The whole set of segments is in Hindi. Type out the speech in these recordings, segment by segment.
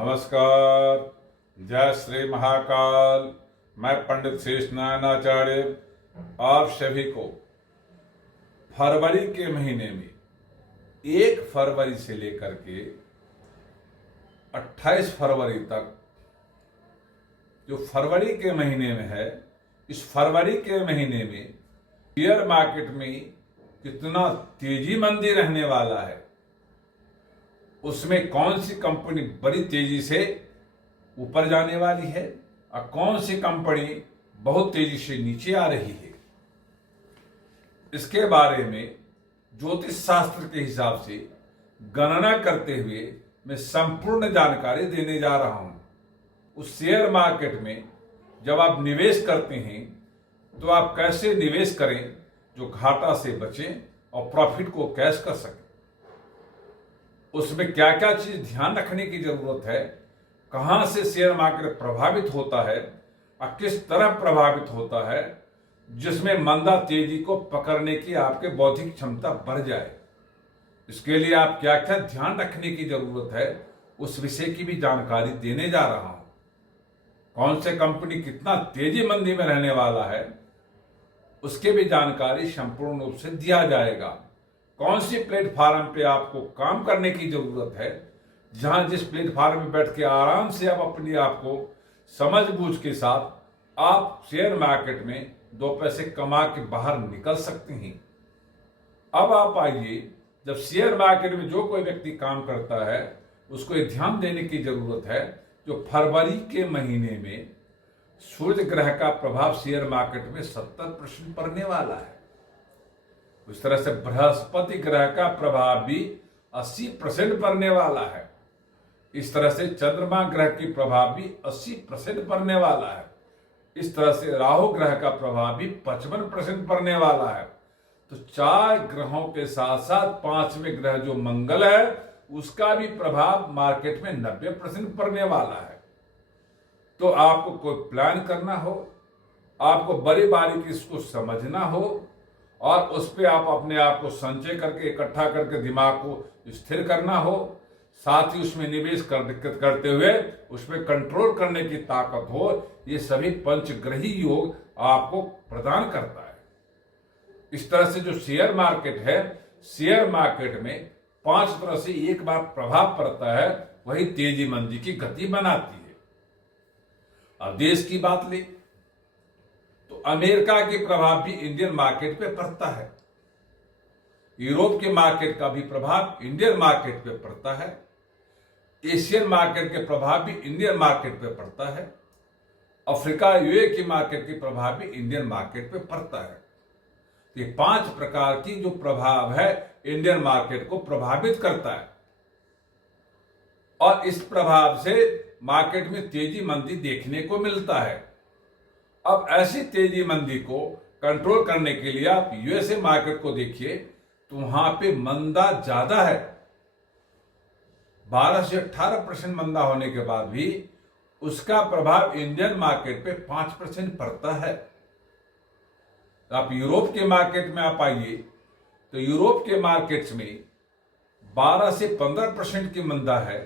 नमस्कार। जय श्री महाकाल। मैं पंडित शेष नारायणाचार्य आप सभी को फरवरी के महीने में 1 फरवरी से लेकर के 28 फरवरी तक जो फरवरी के महीने में है, इस फरवरी के महीने में शेयर मार्केट में कितना तेजी मंदी रहने वाला है, उसमें कौन सी कंपनी बड़ी तेजी से ऊपर जाने वाली है और कौन सी कंपनी बहुत तेजी से नीचे आ रही है, इसके बारे में ज्योतिष शास्त्र के हिसाब से गणना करते हुए मैं संपूर्ण जानकारी देने जा रहा हूं। उस शेयर मार्केट में जब आप निवेश करते हैं तो आप कैसे निवेश करें जो घाटा से बचें और प्रॉफिट को कैश कर सकें, उसमें क्या क्या चीज ध्यान रखने की जरूरत है, कहां से शेयर मार्केट प्रभावित होता है और किस तरह प्रभावित होता है जिसमें मंदा तेजी को पकड़ने की आपके बौद्धिक क्षमता बढ़ जाए, इसके लिए आप क्या क्या ध्यान रखने की जरूरत है, उस विषय की भी जानकारी देने जा रहा हूं। कौन से कंपनी कितना तेजी मंदी में रहने वाला है उसके भी जानकारी संपूर्ण रूप से दिया जाएगा। कौन सी प्लेटफॉर्म पे आपको काम करने की जरूरत है, जहां जिस प्लेटफॉर्म में बैठ के आराम से आप अपने आप को समझ बूझ के साथ आप शेयर मार्केट में 2 पैसे कमा के बाहर निकल सकते हैं। अब आप आइए, जब शेयर मार्केट में जो कोई व्यक्ति काम करता है उसको ये ध्यान देने की जरूरत है, जो फरवरी के महीने में सूर्य ग्रह का प्रभाव शेयर मार्केट में 70% पड़ने वाला है। उस तरह से बृहस्पति ग्रह का प्रभाव भी 80% पड़ने वाला है। इस तरह से चंद्रमा ग्रह की प्रभाव भी 80% पड़ने वाला है। इस तरह से राहु ग्रह का प्रभाव भी 55% पड़ने वाला है। तो 4 ग्रहों के साथ साथ 5वें ग्रह जो मंगल है उसका भी प्रभाव मार्केट में 90% पड़ने वाला है। तो आपको कोई प्लान करना हो, आपको बड़ी बारीकी इसको समझना हो और उस पर आप अपने आप को संचय करके इकट्ठा करके दिमाग को स्थिर करना हो, साथ ही उसमें निवेश करते हुए उसमें कंट्रोल करने की ताकत हो, ये सभी पंचग्रही योग आपको प्रदान करता है। इस तरह से जो शेयर मार्केट है, शेयर मार्केट में 5 तरह से एक बार प्रभाव पड़ता है, वही तेजी मंदी की गति बनाती है। अब देश की बात ले तो अमेरिका के प्रभाव भी इंडियन मार्केट पे पड़ता है, यूरोप के मार्केट का भी प्रभाव इंडियन मार्केट पे पड़ता है, एशियन मार्केट के प्रभाव भी इंडियन मार्केट पे पड़ता है, अफ्रीका यूए की मार्केट के प्रभाव भी इंडियन मार्केट पे पड़ता है। ये 5 प्रकार की जो प्रभाव है इंडियन मार्केट को प्रभावित करता है और इस प्रभाव से मार्केट में तेजी मंदी देखने को मिलता है। अब ऐसी तेजी मंदी को कंट्रोल करने के लिए आप यूएसए मार्केट को देखिए तो वहां पे मंदा ज्यादा है, 12 से 18% मंदा होने के बाद भी उसका प्रभाव इंडियन मार्केट पे 5% पड़ता है। तो आप यूरोप के मार्केट में आप आइए तो यूरोप के मार्केट्स में 12 से 15% की मंदा है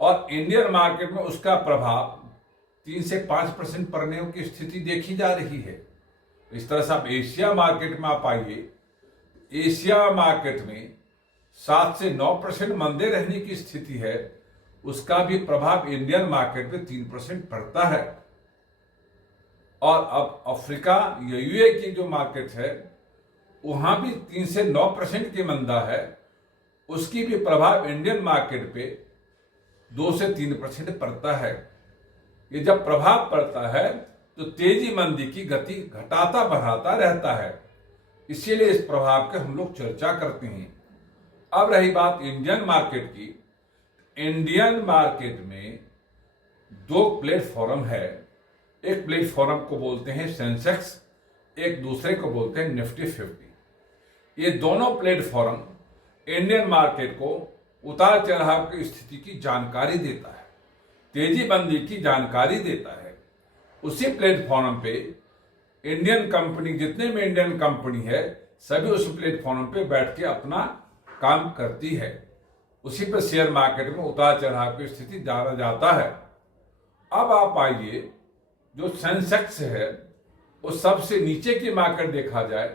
और इंडियन मार्केट में उसका प्रभाव 3 से 5% पड़ने की स्थिति देखी जा रही है। इस तरह से आप एशिया मार्केट में आप आइए, एशिया मार्केट में 7 से 9% मंदे रहने की स्थिति है, उसका भी प्रभाव इंडियन मार्केट में 3% पड़ता है। और अब अफ्रीका या यूए की जो मार्केट है वहां भी 3 से 9% की मंदा है, उसकी भी प्रभाव इंडियन मार्केट पे 2 से 3% पड़ता है। ये जब प्रभाव पड़ता है तो तेजी मंदी की गति घटाता बढ़ाता रहता है, इसीलिए इस प्रभाव के हम लोग चर्चा करते हैं। अब रही बात इंडियन मार्केट की, इंडियन मार्केट में 2 प्लेटफॉर्म है। एक प्लेटफॉर्म को बोलते हैं सेंसेक्स, एक दूसरे को बोलते हैं निफ्टी 50। ये दोनों प्लेटफॉर्म इंडियन मार्केट को उतार चढ़ाव की स्थिति की जानकारी देता है, तेजी मंदी की जानकारी देता है। उसी प्लेटफॉर्म पे इंडियन कंपनी, जितने भी इंडियन कंपनी है सभी उस प्लेटफॉर्म पे बैठ के अपना काम करती है। उसी पर शेयर मार्केट में उतार चढ़ाव की स्थिति जाना जाता है। अब आप आइए, जो सेंसेक्स है वो सबसे नीचे की मार्केट देखा जाए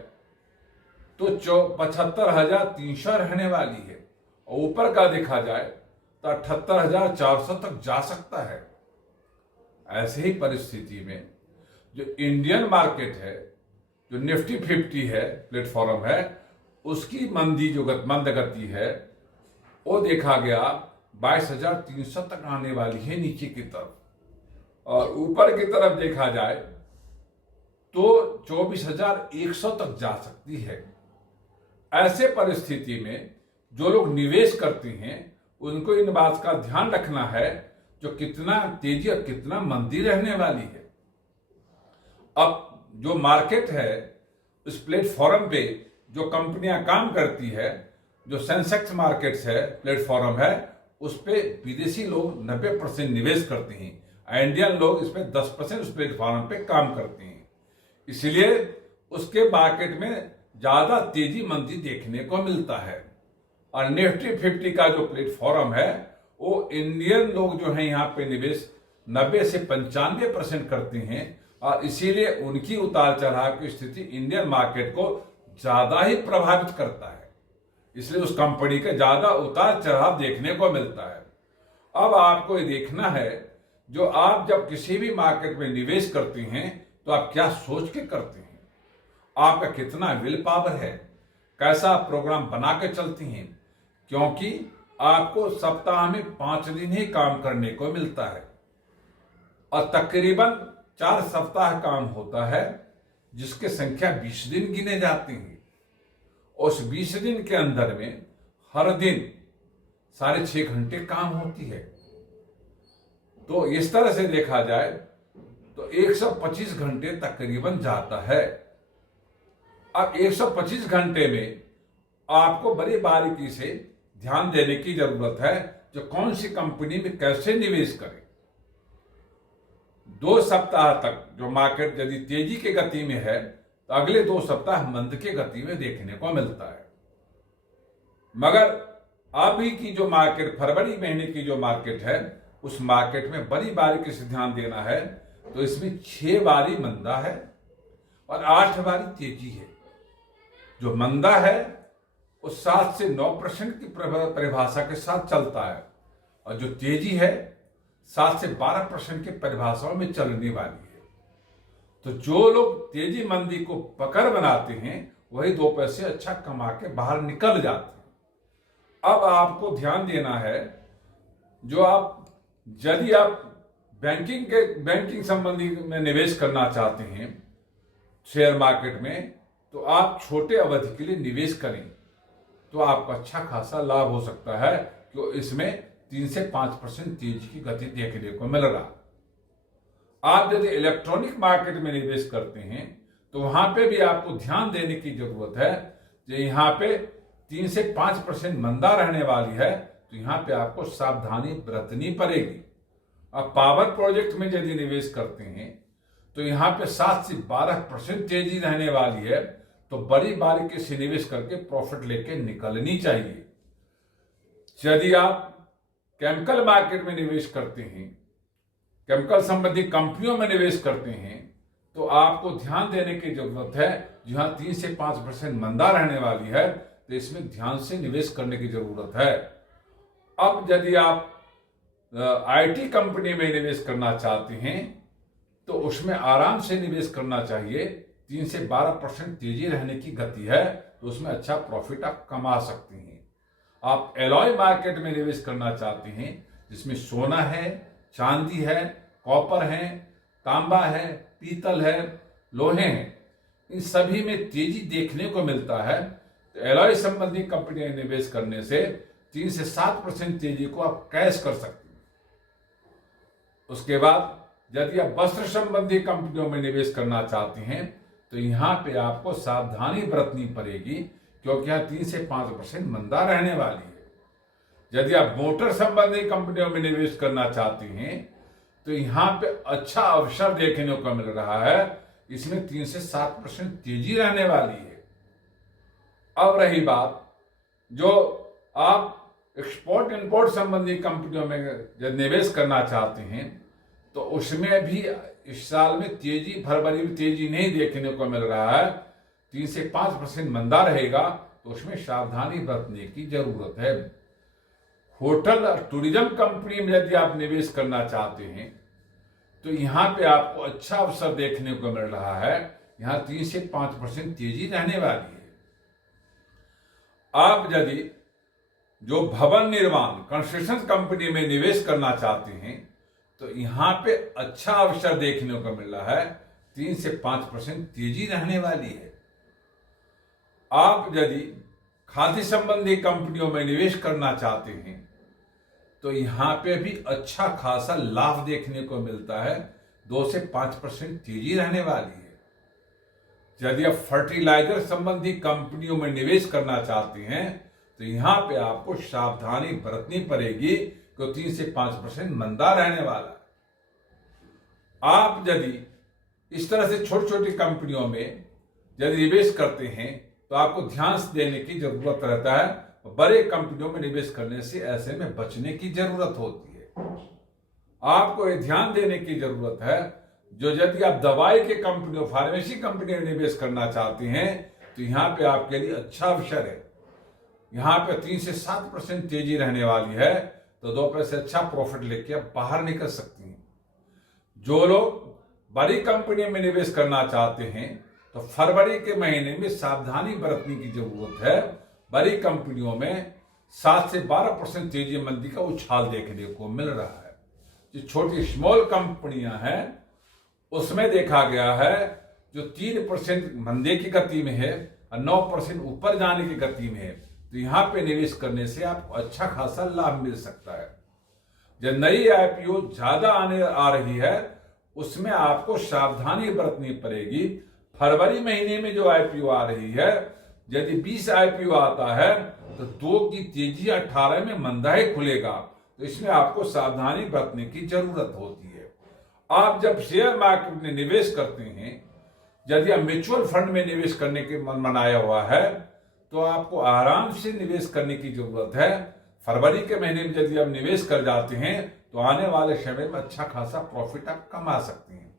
तो 75,300 रहने वाली है, और ऊपर का देखा जाए तो 78,400 तक जा सकता है। ऐसे ही परिस्थिति में जो इंडियन मार्केट है, जो निफ्टी 50 है, प्लेटफॉर्म है, उसकी मंद गति है, वो देखा गया 22,300 तक आने वाली है नीचे की तरफ, और ऊपर की तरफ देखा जाए तो 24,100 तक जा सकती है। ऐसे परिस्थिति में जो लोग निवेश करते हैं उनको इन बात का ध्यान रखना है जो कितना तेजी और कितना मंदी रहने वाली है। अब जो मार्केट है, उस प्लेटफॉर्म पे जो कंपनियां काम करती है, जो सेंसेक्स मार्केट्स है, प्लेटफॉर्म है, उस पे विदेशी लोग 90% निवेश करते हैं, इंडियन लोग इस पे 10% उस प्लेटफॉर्म पे काम करते हैं। इसलिए उसके मार्केट में ज्यादा तेजी मंदी देखने को मिलता है। और निफ्टी 50 का जो प्लेटफॉर्म है वो इंडियन लोग जो है यहाँ पे निवेश 90 से 95% करते हैं, और इसीलिए उनकी उतार चढ़ाव की स्थिति इंडियन मार्केट को ज्यादा ही प्रभावित करता है। इसलिए उस कंपनी के ज्यादा उतार चढ़ाव देखने को मिलता है। अब आपको ये देखना है, जो आप जब किसी भी मार्केट में निवेश करते हैं तो आप क्या सोच के करते हैं, आपका कितना विल पावर है, कैसा प्रोग्राम बना के चलती हैं, क्योंकि आपको सप्ताह में 5 दिन ही काम करने को मिलता है और तकरीबन 4 सप्ताह काम होता है, जिसके संख्या 20 दिन गिने जाते हैं। उस 20 दिन के अंदर में हर दिन 6.5 घंटे काम होती है। तो इस तरह से देखा जाए तो 125 घंटे तकरीबन जाता है। अब 125 घंटे में आपको बड़ी बारीकी से ध्यान देने की जरूरत है जो कौन सी कंपनी में कैसे निवेश करें। 2 सप्ताह तक जो मार्केट यदि तेजी की गति में है तो अगले 2 सप्ताह मंद की गति में देखने को मिलता है। मगर अभी की जो मार्केट, फरवरी महीने की जो मार्केट है, उस मार्केट में बड़ी बारीकी से ध्यान देना है। तो इसमें 6 बारी मंदा है और 8 बारी तेजी है। जो मंदा है वो 7 से 9% की परिभाषा के साथ चलता है, और जो तेजी है 7 से 12% की परिभाषाओं में चलने वाली है। तो जो लोग तेजी मंदी को पकड़ बनाते हैं वही 2 पैसे अच्छा कमा के बाहर निकल जाते हैं। अब आपको ध्यान देना है, जो यदि आप बैंकिंग संबंधी में निवेश करना चाहते हैं शेयर मार्केट में, तो आप छोटे अवधि के लिए निवेश करें तो आपको अच्छा खासा लाभ हो सकता है, क्योंकि इसमें 3 से 5% तेजी की गति देखने को मिल रहा। आप यदि इलेक्ट्रॉनिक मार्केट में निवेश करते हैं तो वहां पे भी आपको ध्यान देने की जरूरत है। जो यहाँ पे 3 से 5% मंदा रहने वाली है, तो यहाँ पे आपको सावधानी बरतनी पड़ेगी। अब पावर प्रोजेक्ट में यदि निवेश करते हैं तो यहाँ पे 7 से 12% तेजी रहने वाली है, तो बड़ी बारीकी से निवेश करके प्रॉफिट लेके निकलनी चाहिए। यदि आप केमिकल मार्केट में निवेश करते हैं, केमिकल संबंधी कंपनियों में निवेश करते हैं, तो आपको ध्यान देने की जरूरत है। जहां 3 से 5% मंदा रहने वाली है, तो इसमें ध्यान से निवेश करने की जरूरत है। अब यदि आप आईटी कंपनी में निवेश करना चाहते हैं तो उसमें आराम से निवेश करना चाहिए। 3 से 12% तेजी रहने की गति है, तो उसमें अच्छा प्रॉफिट आप कमा सकते हैं। आप एलॉय मार्केट में निवेश करना चाहते हैं, जिसमें सोना है, चांदी है, कॉपर है, तांबा है, पीतल है, लोहे हैं, इन सभी में तेजी देखने को मिलता है। तो एलॉय संबंधी कंपनी में निवेश करने से 3 से 7% तेजी को आप कैश कर सकते हैं। उसके बाद यदि आप वस्त्र संबंधी कंपनियों में निवेश करना चाहते हैं तो यहाँ पे आपको सावधानी बरतनी पड़ेगी, क्योंकि यहाँ 3 से 5% मंदा रहने वाली है। यदि आप मोटर संबंधी कंपनियों में निवेश करना चाहते हैं तो यहाँ पे अच्छा अवसर देखने को मिल रहा है, इसमें 3 से 7% तेजी रहने वाली है। अब रही बात, जो आप एक्सपोर्ट इंपोर्ट संबंधी कंपनियों में जब निवेश करना चाहते हैं तो उसमें भी इस साल में तेजी, फरवरी में तेजी नहीं देखने को मिल रहा है। 3 से 5% मंदा रहेगा, तो उसमें सावधानी बरतने की जरूरत है। होटल और टूरिज्म कंपनी में यदि आप निवेश करना चाहते हैं तो यहां पे आपको अच्छा अवसर देखने को मिल रहा है। यहां 3 से 5% तेजी रहने वाली है। आप यदि जो भवन निर्माण कंस्ट्रक्शन कंपनी में निवेश करना चाहते हैं तो यहां पे अच्छा अवसर देखने को मिल रहा है। 3 से 5% तेजी रहने वाली है। आप यदि खाद्य संबंधी कंपनियों में निवेश करना चाहते हैं तो यहां पे भी अच्छा खासा लाभ देखने को मिलता है। 2 से 5% तेजी रहने वाली है। यदि आप फर्टिलाइजर संबंधी कंपनियों में निवेश करना चाहते हैं तो यहां पे आपको सावधानी बरतनी पड़ेगी कि 3 से 5% मंदा रहने वाला है। आप यदि इस तरह से छोटी छोटी कंपनियों में यदि निवेश करते हैं तो आपको ध्यान देने की जरूरत रहता है। बड़े कंपनियों में निवेश करने से ऐसे में बचने की जरूरत होती है। आपको ये ध्यान देने की जरूरत है, जो यदि आप दवाई के कंपनियों, फार्मेसी कंपनी में निवेश करना चाहते हैं तो यहां पे आपके लिए अच्छा अवसर है। यहां पे 3 से 7% तेजी रहने वाली है, तो 2 पैसे अच्छा प्रॉफिट लेके आप बाहर निकल सकती हैं। जो लोग बड़ी कंपनी में निवेश करना चाहते हैं तो फरवरी के महीने में सावधानी बरतने की जरूरत है। बड़ी कंपनियों में 7 से 12% तेजी मंदी का उछाल देखने को मिल रहा है। जो छोटी स्मॉल कंपनियां हैं उसमें देखा गया है जो 3% मंदे की गति में है और 9% ऊपर जाने की गति में है, तो यहां पे निवेश करने से आपको अच्छा खासा लाभ मिल सकता है। जो नई आईपीओ ज्यादा आ रही है उसमें आपको सावधानी बरतनी पड़ेगी। फरवरी महीने में जो आईपीओ आ रही है, यदि 20 आईपीओ आता है तो 2 की तेजी 18 में मंदा ही खुलेगा, तो इसमें आपको सावधानी बरतने की जरूरत होती है। आप जब शेयर मार्केट में निवेश करते हैं, यदि आप म्यूचुअल फंड में निवेश करने के मन बनाया हुआ है तो आपको आराम से निवेश करने की जरूरत है। फरवरी के महीने में यदि आप निवेश कर जाते हैं तो आने वाले समय में अच्छा खासा प्रॉफिट आप कमा सकते हैं।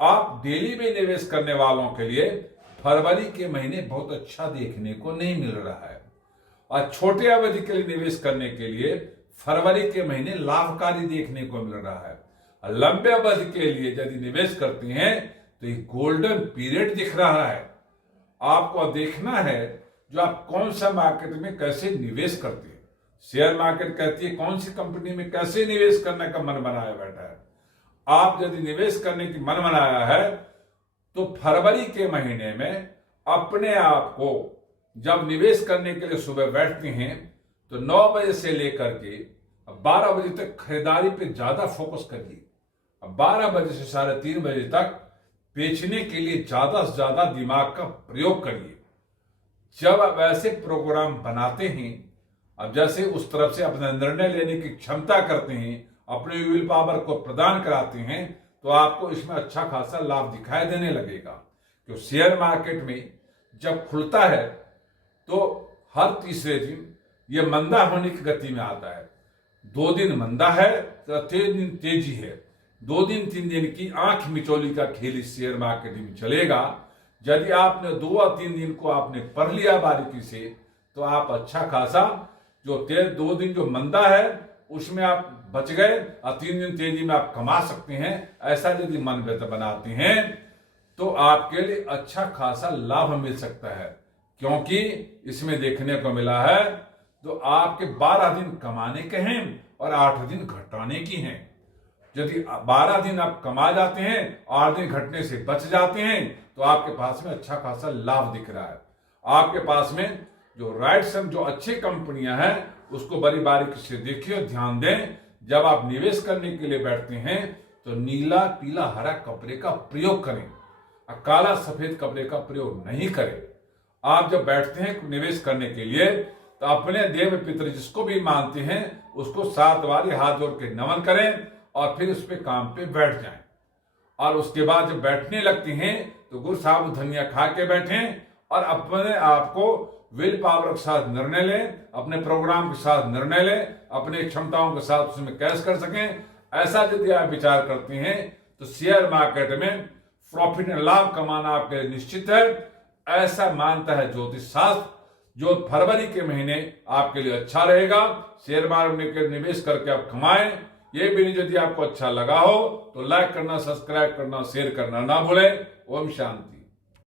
आप डेली में निवेश करने वालों के लिए फरवरी के महीने बहुत अच्छा देखने को नहीं मिल रहा है, और छोटे अवधि के लिए निवेश करने के लिए फरवरी के महीने लाभकारी देखने को मिल रहा है। और लंबे अवधि के लिए यदि निवेश करते हैं तो ये गोल्डन पीरियड दिख रहा है। आपको देखना है जो आप कौन सा मार्केट में कैसे निवेश करते हैं। शेयर मार्केट कहती है कौन सी कंपनी में कैसे निवेश करने का मन बनाया बैठा है। आप यदि निवेश करने की मन बनाया है तो फरवरी के महीने में अपने आप को जब निवेश करने के लिए सुबह बैठते हैं तो 9 बजे से लेकर के 12 बजे तक खरीदारी पे ज्यादा फोकस करिए। 12 बजे से 3:30 बजे तक बेचने के लिए ज्यादा से ज्यादा दिमाग का प्रयोग करिए। जब आप ऐसे प्रोग्राम बनाते हैं, अब जैसे उस तरफ से अपना निर्णय लेने की क्षमता करते हैं, अपने विल पावर को प्रदान कराते हैं, तो आपको इसमें अच्छा खासा लाभ दिखाई देने लगेगा। क्योंकि शेयर मार्केट में जब खुलता है तो हर तीसरे दिन यह मंदा होने की गति में आता है। 2 दिन मंदा है तो 3 दिन तेजी है। 2 दिन 3 दिन की आंख मिचौली का खेल इस शेयर मार्केट में चलेगा। यदि आपने 2 और 3 दिन को आपने पढ़ लिया बारीकी से तो आप अच्छा खासा जो 2 दिन जो मंदा है उसमें आप बच गए और 3 दिन तेजी में आप कमा सकते हैं। ऐसा यदि मन बनाते हैं तो आपके लिए अच्छा खासा लाभ मिल सकता है, क्योंकि इसमें देखने को मिला है तो आपके 12 दिन कमाने के हैं और 8 दिन घटाने की हैं। यदि 12 दिन आप कमा जाते हैं, 8 दिन घटने से बच जाते हैं, तो आपके पास में अच्छा खासा लाभ दिख रहा है। आपके पास में जो जो अच्छी कंपनियां हैं उसको बड़ी बारीकी से देखिए और ध्यान दें। जब आप निवेश करने के लिए बैठते हैं तो नीला, पीला, हरा कपड़े का प्रयोग करें और काला सफेद कपड़े का प्रयोग नहीं करें। आप जब बैठते हैं निवेश करने के लिए तो अपने देव पितर जिसको भी मानते हैं उसको 7 बार हाथ जोड़ के नमन करें और फिर उस पर काम पे बैठ जाएं। और उसके बाद जब बैठने लगते हैं तो गुड़ साबुत धनिया खा के बैठें और अपने आप को विल पावर के साथ निर्णय लें, अपने प्रोग्राम के साथ निर्णय लें, अपनी क्षमताओं के साथ उसमें कैश कर सकें। ऐसा यदि आप विचार करते हैं तो शेयर मार्केट में प्रॉफिट एंड लाभ कमाना आपके लिए निश्चित है। ऐसा मानता है ज्योतिष शास्त्र। जो फरवरी के महीने आपके लिए अच्छा रहेगा, शेयर मार्केट में निवेश करके आप कमाएं। ये वीडियो यदि आपको अच्छा लगा हो तो लाइक करना, सब्सक्राइब करना, शेयर करना ना भूलें। ओम शांति।